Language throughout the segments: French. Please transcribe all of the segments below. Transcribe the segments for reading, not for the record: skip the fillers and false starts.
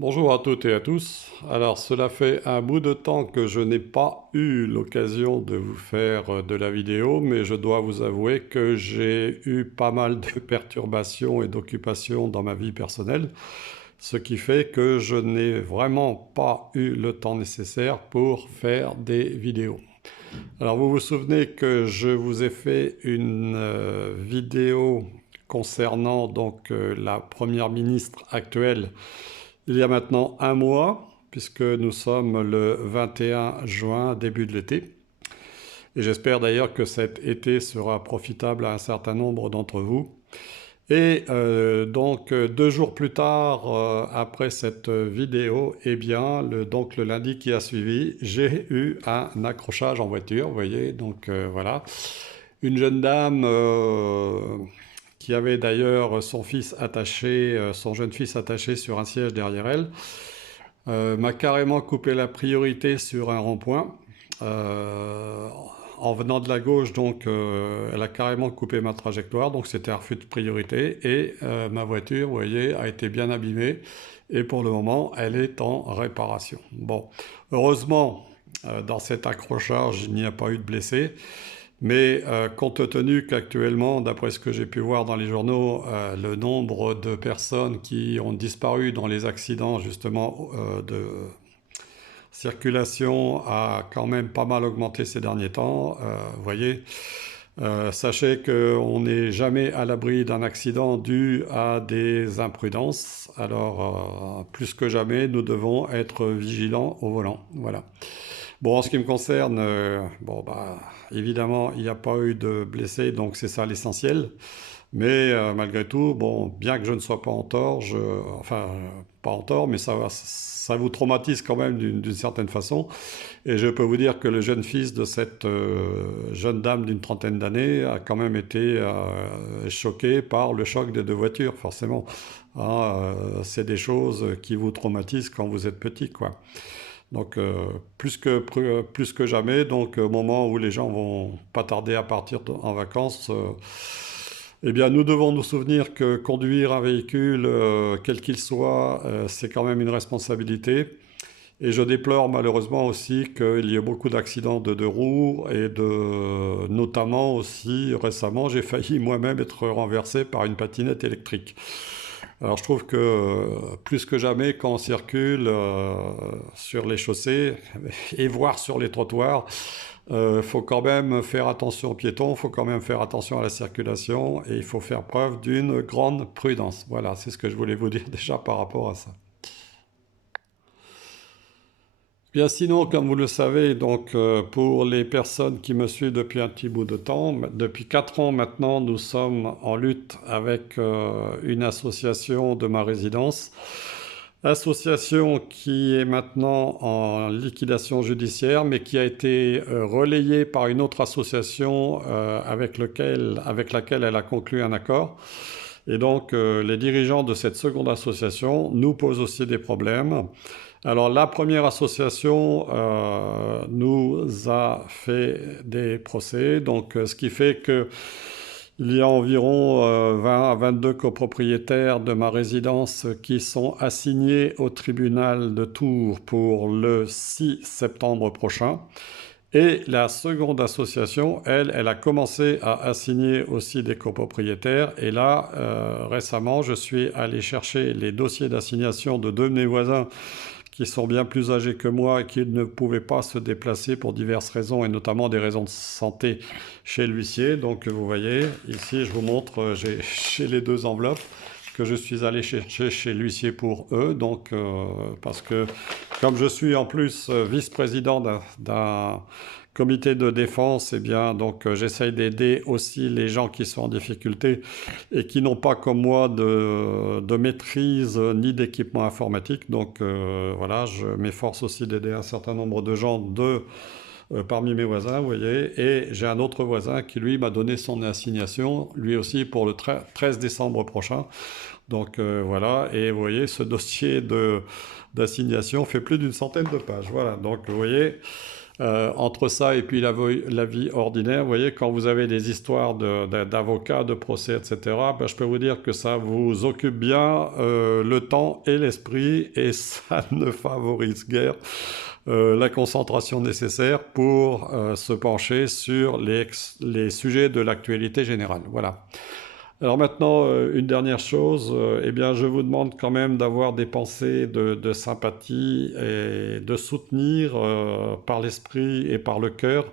Bonjour à toutes et à tous. Alors cela fait un bout de temps que je n'ai pas eu l'occasion de vous faire de la vidéo, mais je dois vous avouer que j'ai eu pas mal de perturbations et d'occupations dans ma vie personnelle, ce qui fait que je n'ai vraiment pas eu le temps nécessaire pour faire des vidéos. Alors vous vous souvenez que je vous ai fait une vidéo concernant la première ministre actuelle il y a maintenant un mois, puisque nous sommes le 21 juin, début de l'été. Et j'espère d'ailleurs que cet été sera profitable à un certain nombre d'entre vous. Et 2 jours plus tard, après cette vidéo, eh bien, le lundi qui a suivi, j'ai eu un accrochage en voiture, vous voyez, voilà. Une jeune dame qui avait d'ailleurs son fils attaché, son jeune fils attaché sur un siège derrière elle, m'a carrément coupé la priorité sur un rond-point. Euh, En venant de la gauche, elle a carrément coupé ma trajectoire, donc c'était un refus de priorité. Et ma voiture, vous voyez, a été bien abîmée. Et pour le moment, elle est en réparation. Bon, heureusement, dans cet accrochage, il n'y a pas eu de blessés. Mais compte tenu qu'actuellement, d'après ce que j'ai pu voir dans les journaux, le nombre de personnes qui ont disparu dans les accidents justement de circulation a quand même pas mal augmenté ces derniers temps. Vous voyez, sachez qu'on n'est jamais à l'abri d'un accident dû à des imprudences. Alors, plus que jamais, nous devons être vigilants au volant. Voilà. Bon, en ce qui me concerne, évidemment, il n'y a pas eu de blessés, donc c'est ça l'essentiel. Mais malgré tout, bon, bien que je ne sois pas en tort, pas en tort, mais ça vous traumatise quand même d'une certaine façon. Et je peux vous dire que le jeune fils de cette jeune dame d'une trentaine d'années a quand même été choqué par le choc des deux voitures, forcément. Hein, c'est des choses qui vous traumatisent quand vous êtes petit, quoi. Donc plus que jamais, donc au moment où les gens vont pas tarder à partir en vacances, eh bien nous devons nous souvenir que conduire un véhicule, quel qu'il soit, c'est quand même une responsabilité. Et je déplore malheureusement aussi qu'il y ait beaucoup d'accidents de deux roues et notamment aussi récemment, j'ai failli moi-même être renversé par une patinette électrique. Alors je trouve que plus que jamais quand on circule sur les chaussées et voire sur les trottoirs, il faut quand même faire attention aux piétons, il faut quand même faire attention à la circulation et il faut faire preuve d'une grande prudence. Voilà, c'est ce que je voulais vous dire déjà par rapport à ça. Bien sinon, comme vous le savez, pour les personnes qui me suivent depuis un petit bout de temps, depuis 4 ans maintenant, nous sommes en lutte avec une association de ma résidence. Association qui est maintenant en liquidation judiciaire, mais qui a été relayée par une autre association avec laquelle elle a conclu un accord. Et donc, les dirigeants de cette seconde association nous posent aussi des problèmes. Alors, la première association nous a fait des procès, ce qui fait que il y a environ 20 à 22 copropriétaires de ma résidence qui sont assignés au tribunal de Tours pour le 6 septembre prochain. Et la seconde association, elle a commencé à assigner aussi des copropriétaires. Et là, récemment, je suis allé chercher les dossiers d'assignation de deux de mes voisins qui sont bien plus âgés que moi et qui ne pouvaient pas se déplacer pour diverses raisons, et notamment des raisons de santé chez l'huissier. Donc vous voyez, ici je vous montre, j'ai les deux enveloppes que je suis allé chercher chez l'huissier pour eux. Parce que comme je suis en plus vice-président d'un comité de défense, eh bien, j'essaye d'aider aussi les gens qui sont en difficulté et qui n'ont pas comme moi de maîtrise ni d'équipement informatique. Voilà, je m'efforce aussi d'aider un certain nombre de gens parmi mes voisins, vous voyez. Et j'ai un autre voisin qui, lui, m'a donné son assignation, lui aussi pour le 13 décembre prochain. Voilà, et vous voyez, ce dossier d'assignation fait plus d'une centaine de pages. Voilà, donc vous voyez, Entre ça et puis la vie ordinaire, vous voyez, quand vous avez des histoires d'avocats, de procès, etc., ben, je peux vous dire que ça vous occupe bien le temps et l'esprit et ça ne favorise guère la concentration nécessaire pour se pencher sur les sujets de l'actualité générale. Voilà. Alors maintenant, une dernière chose, eh bien, je vous demande quand même d'avoir des pensées de sympathie et de soutenir par l'esprit et par le cœur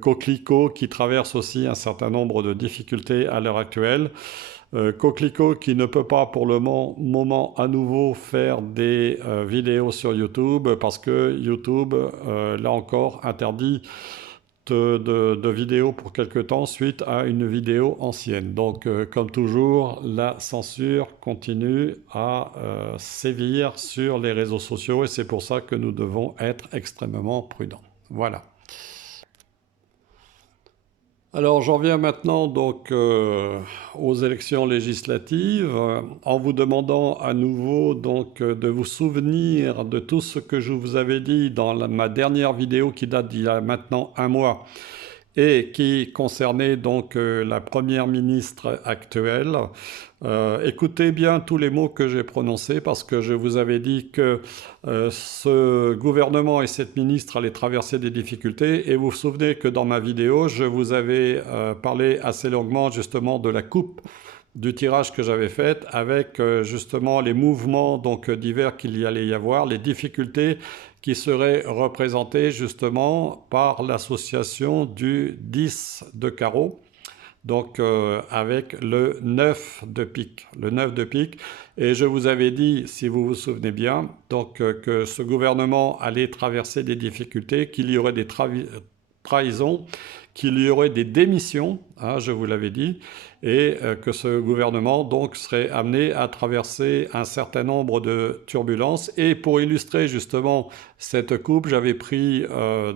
Coquelicot qui traverse aussi un certain nombre de difficultés à l'heure actuelle. Coquelicot qui ne peut pas pour le moment à nouveau faire des vidéos sur YouTube parce que YouTube, là encore, interdit de vidéos pour quelque temps suite à une vidéo ancienne. Donc, comme toujours, la censure continue à sévir sur les réseaux sociaux et c'est pour ça que nous devons être extrêmement prudents. Voilà. Alors j'en viens maintenant donc aux élections législatives en vous demandant à nouveau donc de vous souvenir de tout ce que je vous avais dit dans ma dernière vidéo qui date d'il y a maintenant un mois et qui concernait donc la première ministre actuelle. Écoutez bien tous les mots que j'ai prononcés parce que je vous avais dit que ce gouvernement et cette ministre allaient traverser des difficultés et vous vous souvenez que dans ma vidéo, je vous avais parlé assez longuement justement de la coupe du tirage que j'avais fait avec justement les mouvements donc divers qu'il y allait y avoir, les difficultés qui seraient représentées justement par l'association du 10 de carreau, donc avec le 9 de pique. Le 9 de pique, et je vous avais dit, si vous vous souvenez bien, donc que ce gouvernement allait traverser des difficultés, qu'il y aurait des trahisons, qu'il y aurait des démissions, hein, je vous l'avais dit, et que ce gouvernement donc serait amené à traverser un certain nombre de turbulences. Et pour illustrer justement cette coupe, j'avais pris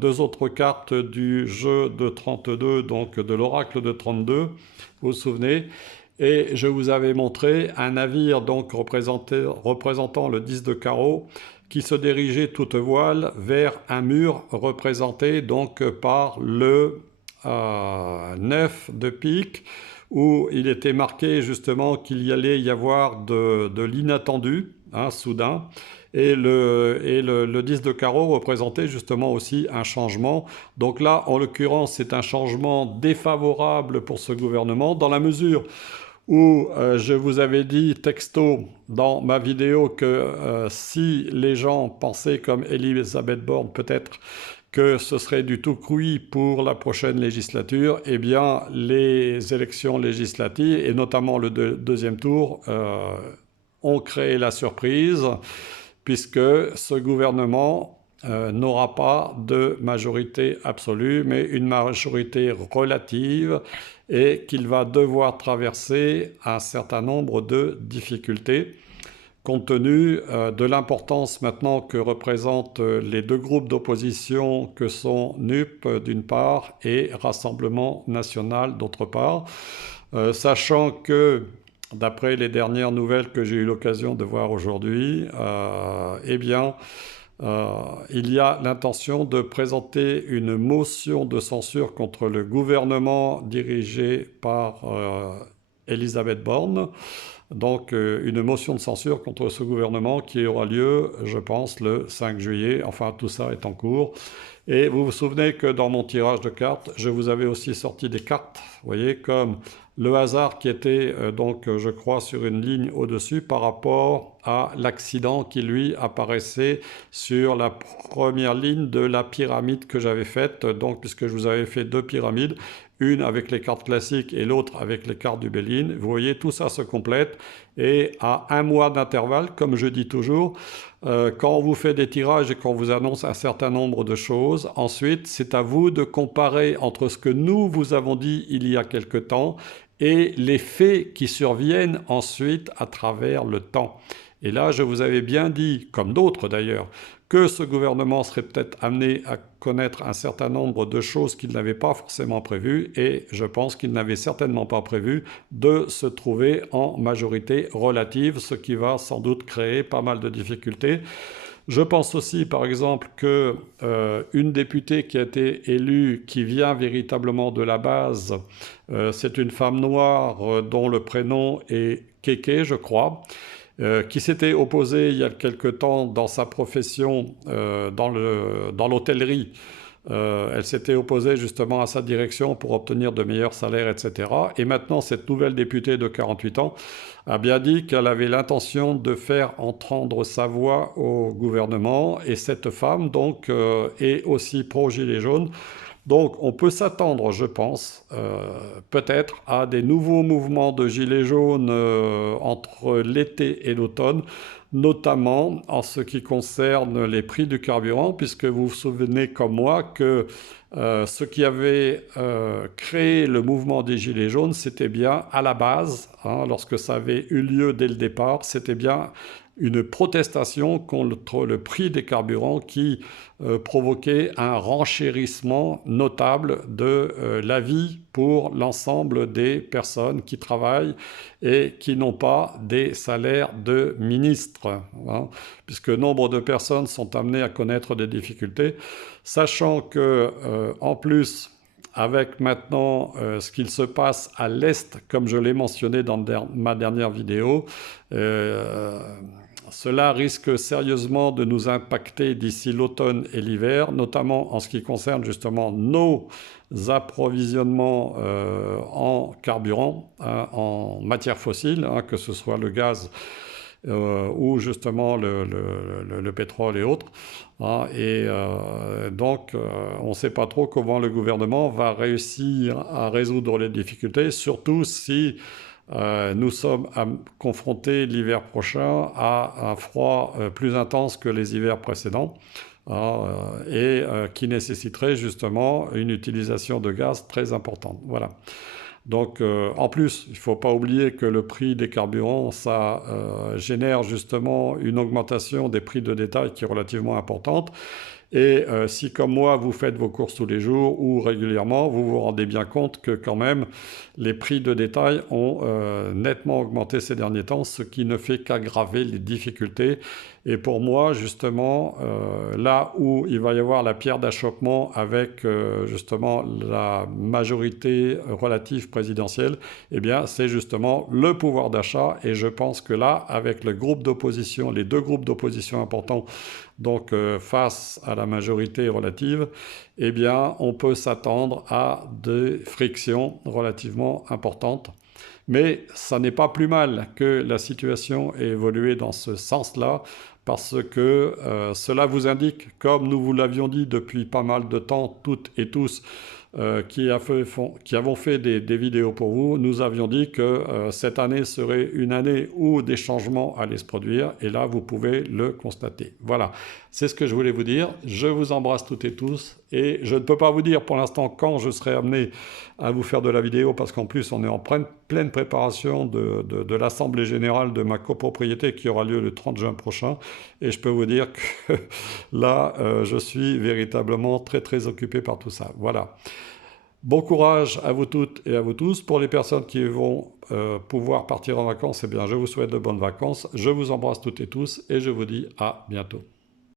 deux autres cartes du jeu de 32, donc de l'oracle de 32, vous vous souvenez, et je vous avais montré un navire donc représentant le 10 de carreau qui se dirigeait toute voile vers un mur représenté donc par le 9 de pique, où il était marqué justement qu'il y allait y avoir de l'inattendu, hein, soudain, et le 10 de carreau représentait justement aussi un changement. Donc là, en l'occurrence, c'est un changement défavorable pour ce gouvernement, dans la mesure où je vous avais dit texto dans ma vidéo que si les gens pensaient comme Elisabeth Borne peut-être que ce serait du tout cuit pour la prochaine législature, eh bien les élections législatives, et notamment le deuxième tour, ont créé la surprise, puisque ce gouvernement n'aura pas de majorité absolue, mais une majorité relative, et qu'il va devoir traverser un certain nombre de difficultés compte tenu de l'importance maintenant que représentent les deux groupes d'opposition que sont NUP d'une part et Rassemblement National d'autre part, sachant que d'après les dernières nouvelles que j'ai eu l'occasion de voir aujourd'hui, eh bien, il y a l'intention de présenter une motion de censure contre le gouvernement dirigé par Elisabeth Borne. Donc une motion de censure contre ce gouvernement qui aura lieu, je pense, le 5 juillet. Enfin, tout ça est en cours. Et vous vous souvenez que dans mon tirage de cartes, je vous avais aussi sorti des cartes, vous voyez, comme le hasard qui était donc, je crois, sur une ligne au-dessus par rapport à l'accident qui, lui, apparaissait sur la première ligne de la pyramide que j'avais faite, donc puisque je vous avais fait deux pyramides, une avec les cartes classiques et l'autre avec les cartes du Béline. Vous voyez, tout ça se complète et à un mois d'intervalle, comme je dis toujours, quand on vous fait des tirages et qu'on vous annonce un certain nombre de choses, ensuite c'est à vous de comparer entre ce que nous vous avons dit il y a quelque temps et les faits qui surviennent ensuite à travers le temps. Et là, je vous avais bien dit, comme d'autres d'ailleurs, que ce gouvernement serait peut-être amené à connaître un certain nombre de choses qu'il n'avait pas forcément prévues, et je pense qu'il n'avait certainement pas prévu de se trouver en majorité relative, ce qui va sans doute créer pas mal de difficultés. Je pense aussi, par exemple, que une députée qui a été élue, qui vient véritablement de la base, c'est une femme noire dont le prénom est Kéké, je crois, qui s'était opposée il y a quelque temps dans sa profession dans l'hôtellerie. Elle s'était opposée justement à sa direction pour obtenir de meilleurs salaires, etc. Et maintenant, cette nouvelle députée de 48 ans a bien dit qu'elle avait l'intention de faire entendre sa voix au gouvernement. Et cette femme, donc, est aussi pro-Gilets jaunes. Donc on peut s'attendre, je pense, peut-être à des nouveaux mouvements de gilets jaunes entre l'été et l'automne, notamment en ce qui concerne les prix du carburant, puisque vous vous souvenez comme moi que ce qui avait créé le mouvement des gilets jaunes, c'était bien à la base, hein, lorsque ça avait eu lieu dès le départ, c'était bien une protestation contre le prix des carburants qui provoquait un renchérissement notable de la vie pour l'ensemble des personnes qui travaillent et qui n'ont pas des salaires de ministres, hein, puisque nombre de personnes sont amenées à connaître des difficultés, sachant que en plus, avec maintenant ce qu'il se passe à l'Est, comme je l'ai mentionné dans ma dernière vidéo, cela risque sérieusement de nous impacter d'ici l'automne et l'hiver, notamment en ce qui concerne justement nos approvisionnements en carburant, hein, en matières fossiles, hein, que ce soit le gaz ou justement le pétrole et autres, hein. Et donc on ne sait pas trop comment le gouvernement va réussir à résoudre les difficultés, surtout si nous sommes confrontés l'hiver prochain à un froid plus intense que les hivers précédents, hein, et qui nécessiterait justement une utilisation de gaz très importante. Voilà. Donc en plus, il ne faut pas oublier que le prix des carburants, ça génère justement une augmentation des prix de détail qui est relativement importante. Et si comme moi, vous faites vos courses tous les jours ou régulièrement, vous vous rendez bien compte que quand même, les prix de détail ont nettement augmenté ces derniers temps, ce qui ne fait qu'aggraver les difficultés. Et pour moi, justement, là où il va y avoir la pierre d'achoppement avec justement la majorité relative présidentielle, eh bien, c'est justement le pouvoir d'achat. Et je pense que là, avec le groupe d'opposition, les deux groupes d'opposition importants, donc face à la majorité relative, eh bien, on peut s'attendre à des frictions relativement importantes. Mais ça n'est pas plus mal que la situation ait évolué dans ce sens-là, parce que cela vous indique, comme nous vous l'avions dit depuis pas mal de temps, toutes et tous, qui avons fait des vidéos pour vous, nous avions dit que cette année serait une année où des changements allaient se produire, et là vous pouvez le constater. Voilà, c'est ce que je voulais vous dire. Je vous embrasse toutes et tous, et je ne peux pas vous dire pour l'instant quand je serai amené à vous faire de la vidéo, parce qu'en plus on est en pleine préparation de l'Assemblée Générale de ma copropriété qui aura lieu le 30 juin prochain, et je peux vous dire que là je suis véritablement très occupé par tout ça. Voilà. Bon courage à vous toutes et à vous tous. Pour les personnes qui vont pouvoir partir en vacances, eh bien, je vous souhaite de bonnes vacances. Je vous embrasse toutes et tous et je vous dis à bientôt.